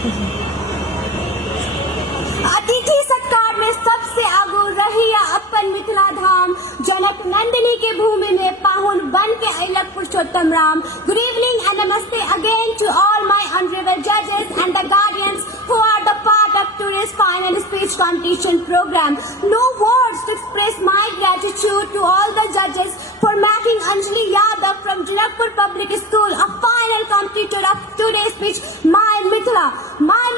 अतिथि सत्कार में सबसे आगू रही अपन मिथिला धाम, जनक नंदिनी के भूमि में पाहुन बन के अयलक पुरुषोत्तम Ram. Good evening and namaste again to all my honorable judges and the guardians who are the part of today's final speech competition program. No words to express my gratitude to all the judges for making Anjali Yadav from Janakpur Public School a final competitor of today's speech, My Mithila, my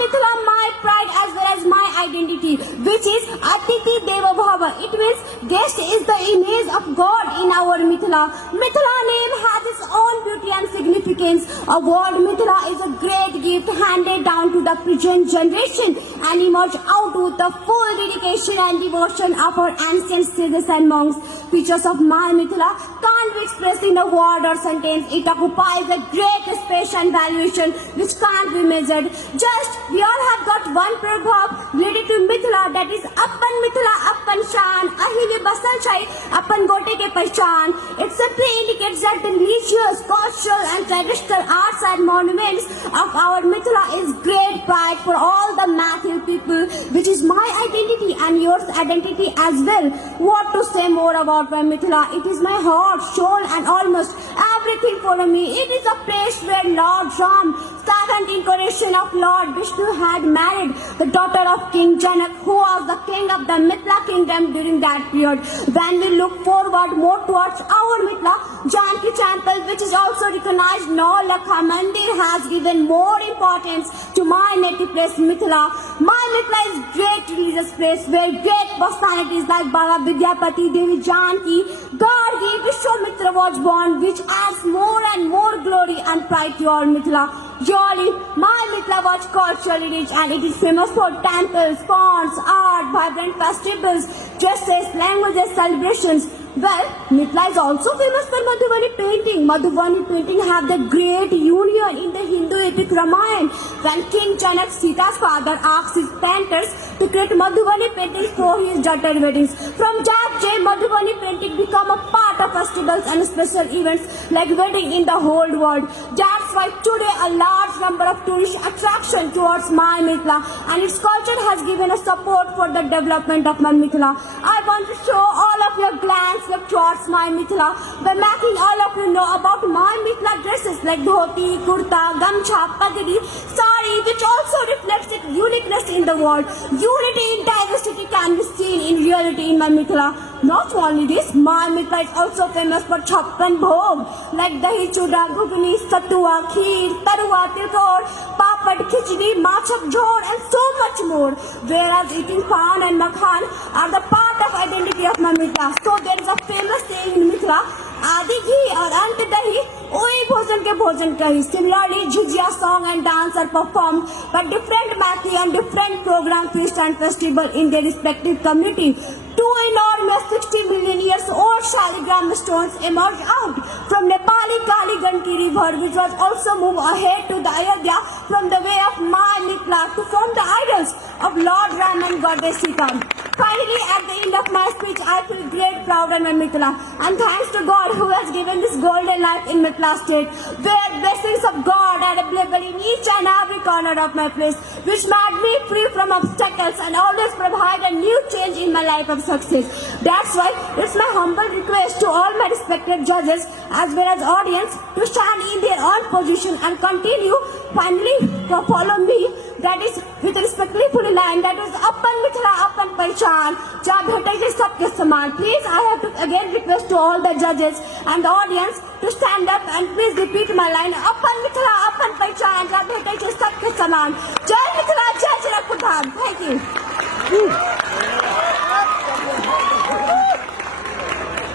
pride as well as my identity, which is Atithi Deva Bhava. It means guest is the image of God in our Mithila. Mithila name has its own beauty and significance. A word Mithila is a great gift handed down to the present generation and emerged out with the full dedication and devotion of our ancient sages and monks. Features of My Mithila can't be expressed in a word or sentence. It occupies a great space and valuation which can't be measured. Just, we all have got one proverb related to Mithila, that is Appan Mithila Appan Shan, Ahile Basan Chai, Appan Gote Ke Pehchan. It simply indicates that the religious, cultural and traditional arts and monuments of our Mithila is great pride for all the Mathil people, which is my identity and yours identity as well. What to say more about my Mithila? It is my heart, soul and almost everything for me. It is a place where Lord Ram, second incarnation of Lord Vishnu, had married the daughter of King Janak, who was the king of the Mithila kingdom during that period. When we look forward more towards our Mithila, Janki temple, which is also recognized Naulakha Mandir, has given more importance to my native place Mithila. My Mithila is great religious place where great personalities like Baba Vidyapati, Devi Janki, Gargi, Vishwamitra was born, which adds more and more glory and pride to our Mithila. Surely, my Mithila was culturally rich and it is famous for temples, ponds, art, vibrant festivals, dresses, languages, celebrations. Well, Mithila is also famous for Madhubani painting. Madhubani painting have the great union in the Hindu epic Ramayana, when King Janak, Sita's father, asked his painters to create Madhubani paintings for his daughter weddings. From that day, Madhubani painting become a part of festivals and special events like wedding in the whole world. That's why today a large number of tourist attraction towards my Mithila and its culture has given a support for the development of my Mithila. I want to show all of your glance towards my Mithila by making all of you know about my Mithila dresses like dhoti, kurta, gamcha, pagadi, sari, which also reflects its uniqueness in the world. Unity in diversity can be seen in reality in my Mithila. Not only this, my Mithila is also famous for chhappan bhog like dahi chuda, ghugni, satua, kheer, tarua, tilkor, papad, khichdi, machak jhor and so much more. Whereas eating pan and makhan are the part of identity of my Mithila. So there is a famous saying in Mithila, आदि घी और अंत दही वही भोजन के भोजन कही. Similarly, Jhujia song and dance are performed by different Mathi and different program, feast and festival in their respective community. Two enormous 60 million years old Shaligram stones emerged out from Nepali Kaliganki river, which was also moved ahead to the Ayodhya from the way of my Mithila to form the idols of Lord Ram and Goddess Sita. Finally, at the end of my speech, I feel great proud in my Mithila, and thanks to God who has given this golden life in Mithila state, where blessings of God are available in each and every corner of my place, which made me free from obstacles and always provide a new change in my life of success. That's why it's my humble request to all my respected judges as well as audience to stand in their own position and continue. Finally, to follow me, that is with respectful line, that is Appan Mithila Appan Pehchan, jab bhete sabke saman. Please, I have to again request to all the judges and the audience to stand up and please repeat my line. Appan Mithila Appan Pehchan, jab bhete sabke saman. Jai Mithila, Jai Janakpur Dham. Thank you.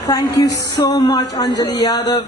Thank you so much, Anjali Yadav.